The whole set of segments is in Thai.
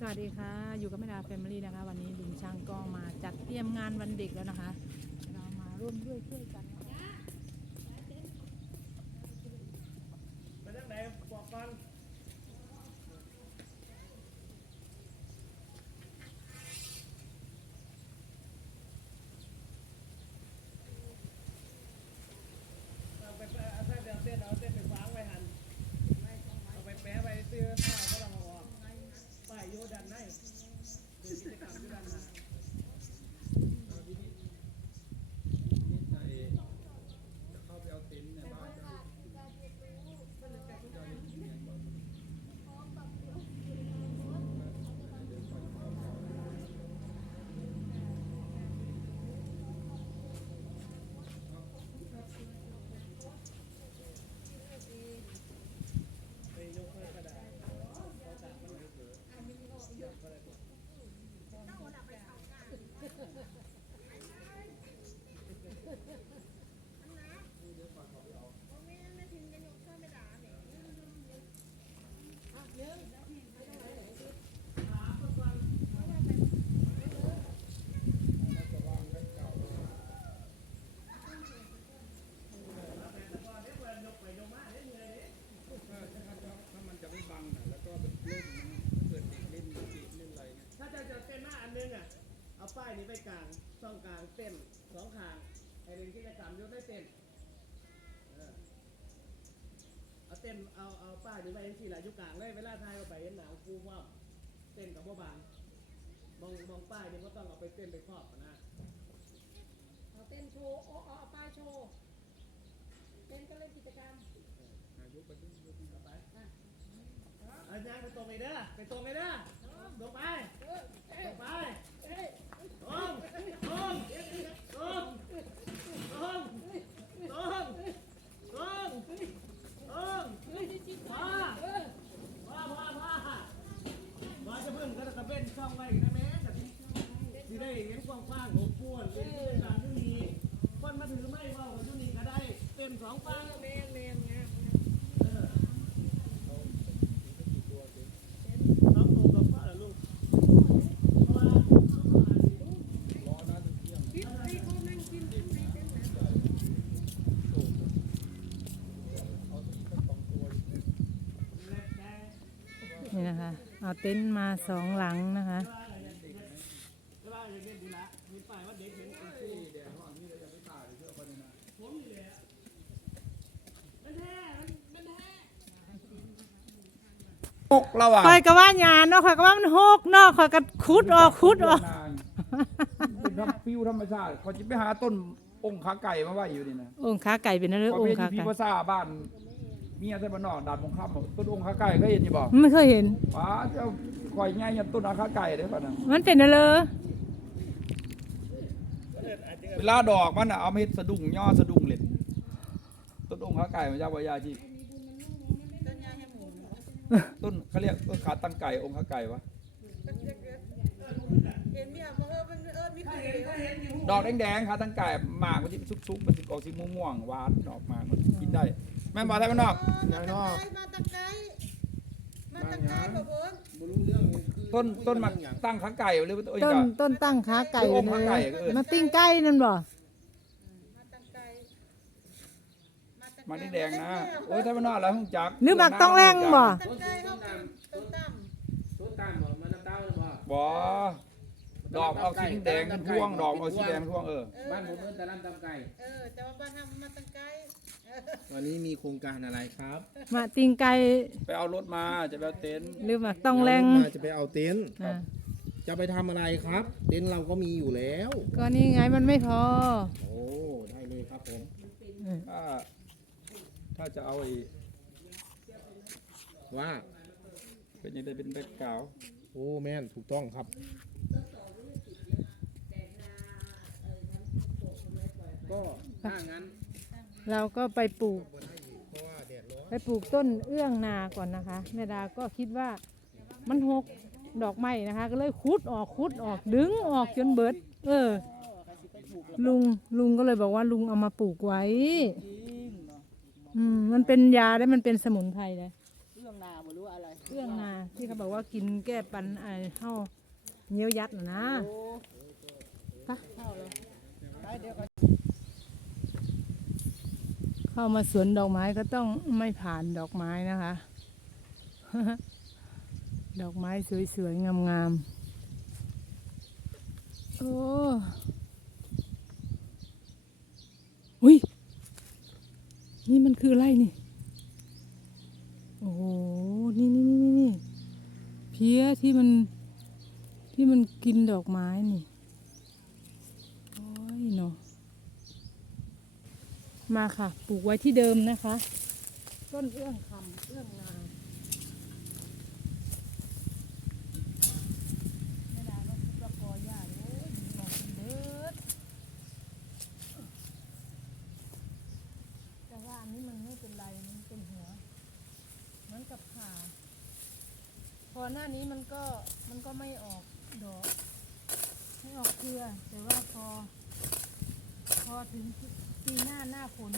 สวัสดีค่ะ อยู่กับแม่ดาแฟมิลี่นะคะ วันนี้ลุงช่างก็มาจัดเตรียมงานวันเด็กแล้วนะคะ เรามาร่วมด้วยช่วยกันนะคะ ไปทางไหนบอกก่อนเอาไปเอาเส้นเดียวเส้นเอาเส้นไปวางไว้หันเอาไปแปะไปซื้อผ้าก็ต้องเอาออกป้ายโยดันในดูกิจกรรมอยู่ด้านหน้า เข้าไปเอาเต็นท์ในบ้านได้ ไปยกเพิ่มกระดาษเขาจับมันเลยเถอะ ถ้ามันจะไม่บังน่ะแล้วก็เป็นเล่นมันเกิดเด็กเล่นเกมเล่นอะไรเงี้ย ถ้าจะจะเต้นหน้าอันนึงอะ เอาป้ายนี้ไปกลางช่องกลาง เต้นสองข้างไอ้หนึ่งกิจกรรมยกได้เต้นเออเอาเต้นเอาเอาป้ายนี้ไปที่หละอยุกลางเลยเวลาทายเอาไปเห็นหนังฟูว่าเต้นกับบ่บางมองมองป้ายนี่ก็ต้องเอาไปเต้นไปครอบนะเอาเต้นโชว์เอาเอาเอาป้ายโชว์เต้นก็เล่นกิจกรรมอายุไปที่ยุคนี้เอาไปเอายางไปตรงไปเด้อไปตรงไปเด้อตรงไปตรงไป เอ้ย ตรงตรงตรงตรงตรงตรงตรงว้า เออ ว้าว้าว้าว้าจะเพิ่งก็จะเป็นช่องไว้นะแม่แต่ที่ที่ได้เห็นกว้างๆของป้วนเป็นที่เป็นการที่มีคนมาถือไม่ว่าของที่นี่ก็ได้เต็มสองฟัง แมนแมนงาม เออน้องตูกับป้าเหรอลูกเพราะว่า รอนะถึงเที่ยง คิดให้เขานั่งกินข้างในเต้นนะ เอาตัวนี้ก็สองตัว แรกแก นี่นะคะ เอาเต็นท์มาสองหลังนะคะว่าอะไรเด็กไหมก็ว่าอย่างเด็กดีละมีป้ายว่าเด็กเห็นที่แดดร้อนนี่เราจะไม่ตายเชื่อคนนะผมอยู่เลยมันแท้มันมันแท้ตกระหว่างคอยก็ว่าหยาเนาะคอยก็ว่ามันหกเนาะคอยก็คุดออกคุดออกเป็นธรรมฟิวธรรมชาติเขาจะไปหาต้นองค์ขาไก่มาไว้อยู่นี่นะองค์ขาไก่เป็นอะไรเขาองไปค์ขาที่พี่ไก่ภาษาบ้าน เมียใช่บ้านนอกด่านมงคำต้นองค์ขาไก่ก็เห็นอยู่บ่ไม่เคยเห็นป้าเจ้าคอยง่ายยันต้นองค์ขาไก่เด้อป่ะนะมันเป็นอะไรเวลาดอกมันน่ะเอามาเฮ็ดสะดุ้งย่อสะดุ้งเล่นต้นองค์ขาไก่มันจะว่ายาที่ต้นยาให้หมูต้นเขาเรียกต้นขาตั้งไก่องค์ขาไก่วะเห็นเมียบอกเออมันเออมีคือดอกแดงๆขาตั้งไก่หมากมันจะซุกๆมันจะออกสีม่วงๆหวานดอกหมากมันกินได้ แม่นบ่ไทยบ้านนอก มาตะไคร้มาตะไคร้มาตะไคร้บอกเพิ่มต้นต้นหมากตั้งขาไก่หรือว่าต้นต้นก็ต้นตั้งขาไก่คือองค์เลขายไก่ก็เอิ้นมาปิ้งไก่นั่นบ่มาตะไคร้หมากแดงๆนะโอ้ยไทยบ้านนอกแล้วหุ่งจักหรือหมักต้องแรงบ่ตะไคร้เขาต้นต่ำต้นตามบอกมันน้ำเต้าเลยว่าบ่ดอกออกสีแดงเป็นพวงดอกออกสีแดงเป็นพวงเออ เออบ้านผมเอิ้นแต่ลำตำไก่เออแต่ว่าบ้านทำมาตะไคร้ วันนี้มีโครงการอะไรครับมาปิ้งไก่ไปเอารถมาจะไปเอาเต็นท์หรือหมักต้องแรงเดี๋ยวมาจะไปเอาเต็นท์อ่าจะไปทำอะไรครับ เต็นท์เราก็มีอยู่แล้ว ก็นี่ไงมันไม่พอโอ้ได้เลยครับผมถ้าถ้าจะเอาไอ้ว่าเป็นยังไงเป็นแบ็คกราวด์โอ้แม่นถูกต้องครับ ก็ถ้างั้น เราก็ไปปลูกเพราะว่าแดดร้อนไปปลูกต้นเอื้องนาก่อนนะคะแม่ดาก็คิดว่ามันหกดอกไม้นะคะ ก็เลยคุดออกคุดออกดึงออกจนเบิด เออ ลุงลุงก็เลยบอกว่าลุงเอามาปลูกไว้ อืมมันเป็นยาได้มันเป็นสมุนไพรเลยเอื้รื่องนาบ่รู้ว่าอะไรเรื่องนาที่เขาบอกว่ากินแก้ปันไอ้เห่าเหนียวยัดน่ะนะโอ้ไปเข้าเลยไปเดี๋ยวก็ เข้ามาสวนดอกไม้ก็ต้องไม่ผ่านดอกไม้นะคะ ดอกไม้สวยๆ งามๆ โอ้อุ้ย นี่มันคืออะไรนี่ โอ้โห นี่นี่นี่นี่เพี้ยที่มันที่มันกินดอกไม้นี่ โอ้ยเนาะ มาค่ะ ปลูกไว้ที่เดิมนะคะ ต้นเอื้องคำเอื้องนาแม่ดาก็คิดว่ากอหญ้าโอ้ยมองเป็นเบิดแต่ว่าอันนี้มันไม่เป็นไรมันเป็นหัวเหมือนกับขาพอหน้านี้มันก็มันก็ไม่ออกดอก ไม่ออกเครือ แต่ว่าพอ พอถึง ปีหน้าหน้าฝน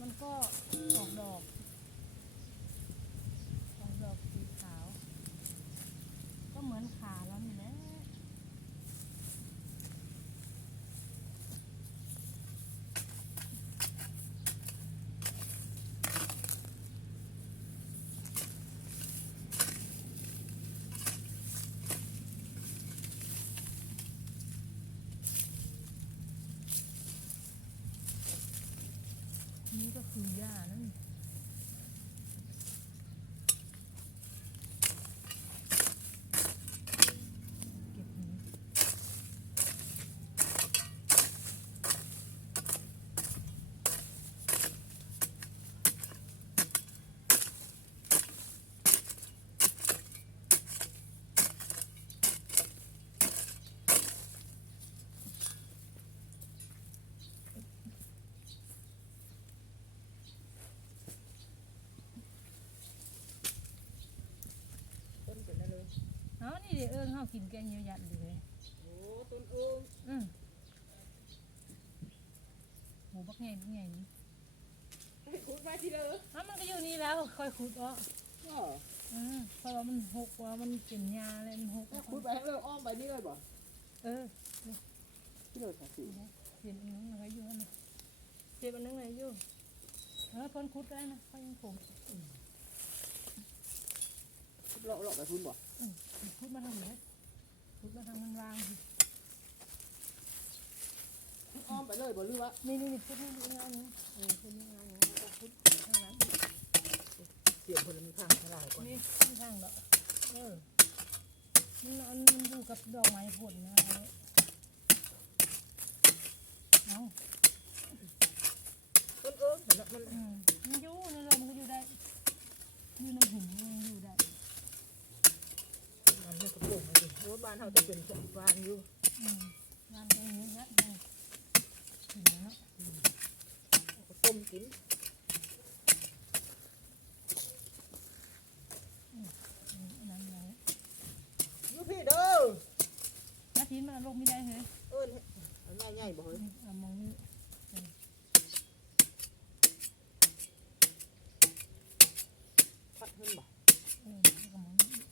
มันก็ออกดอก ออกดอกสีขาว ก็เหมือนขาแล้วนี่แหละ นี่ก็คือหญ้านั่นเก็บนี้ เอานี่เดี๋ยวเอิงเขากินแกงเยียวยัดดีเลยโอ้ต้นเอิงอืมหมูบักไงบักไงนี่ขุดมาทีเด้ออ้าวมันก็อยู่นี่แล้วค่อยขุดเอะก็อืมเพราะว่ามันหกว่ามันเป็นหญ้าเลยมันหกขุดไปให้เลยอ้อมไปนี่เลยบ่เออที่เลยสักสิเห็นอันนึงอะไรอยู่นั่นน่ะเจ็บอันนึงอะไรอยู่เออเพิ่นขุดได้นะเขายังผมเลาะเลาะไปพุ่นบ่ ขุดมาทางไหนขุดมาทางมันวางสิอ้อมไปเลยบ่หรือว่านี่นี่นี่ขุดนี่นี่อันนี้เออขุดนี่อันนี้แล้วก็ขุดทางนั้นเสียบคนมีทางทลายก่อนนี่นี่ทางเนาะเออมันอันมันอยู่กับดอกไม้ผลนะเอาเอาต้นเอิงเห็นแล้วมันอืมมันอยู่ในลมมันก็อยู่ได้อยู่น้ำหินมันยังอยู่ได้ มันไม่กระโปรงมาดิร ถบ้านเฮาจะเป็นบ้านอยู่อืมงานตรงนี้นะอืมหินเนาะก็ต้มกินอืมอันนั้นไงอยู่พี่เด้อนาทีมันลงไม่ได้เลยเอิ้นอันใหญ่ๆบ่เฮ้ยเอามองนี่ พัดขึ้นบ่ เออเอามองนี่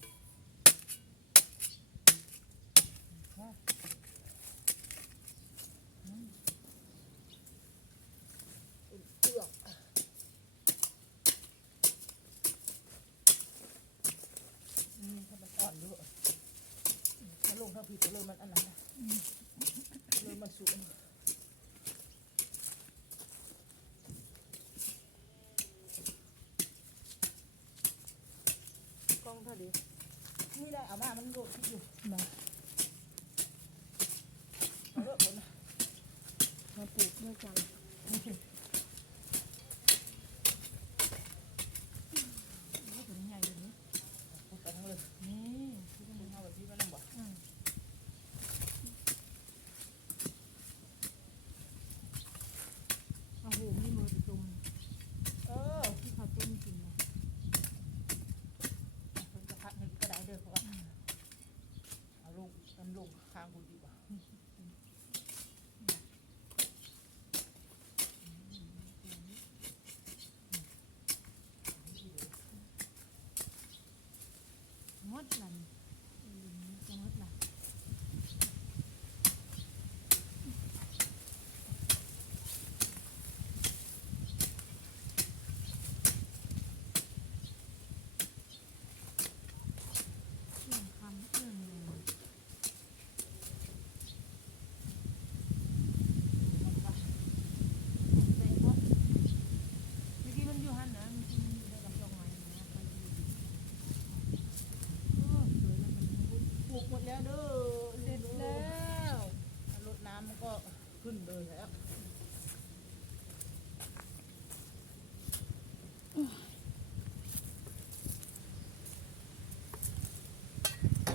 ว่า เชือกอืมถ้ามันอ่อนด้วย ถ้าลงถ้าผิดก็เลยมันอันนั้นนะเลยมันสูงกล้องเท่าดีนี่ได้เอามามันโดดที่อยู่มา một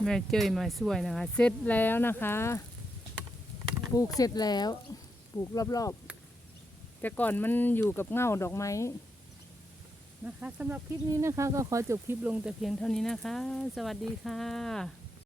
แม่เจยมาช่วยนะคะ เสร็จแล้วนะคะ ปลูกเสร็จแล้ว ปลูกรอบๆ แต่ก่อนมันอยู่กับเง่าดอกไม้นะคะสำหรับคลิปนี้นะคะ ก็ขอจบคลิปลงแต่เพียงเท่านี้นะคะ สวัสดีค่ะ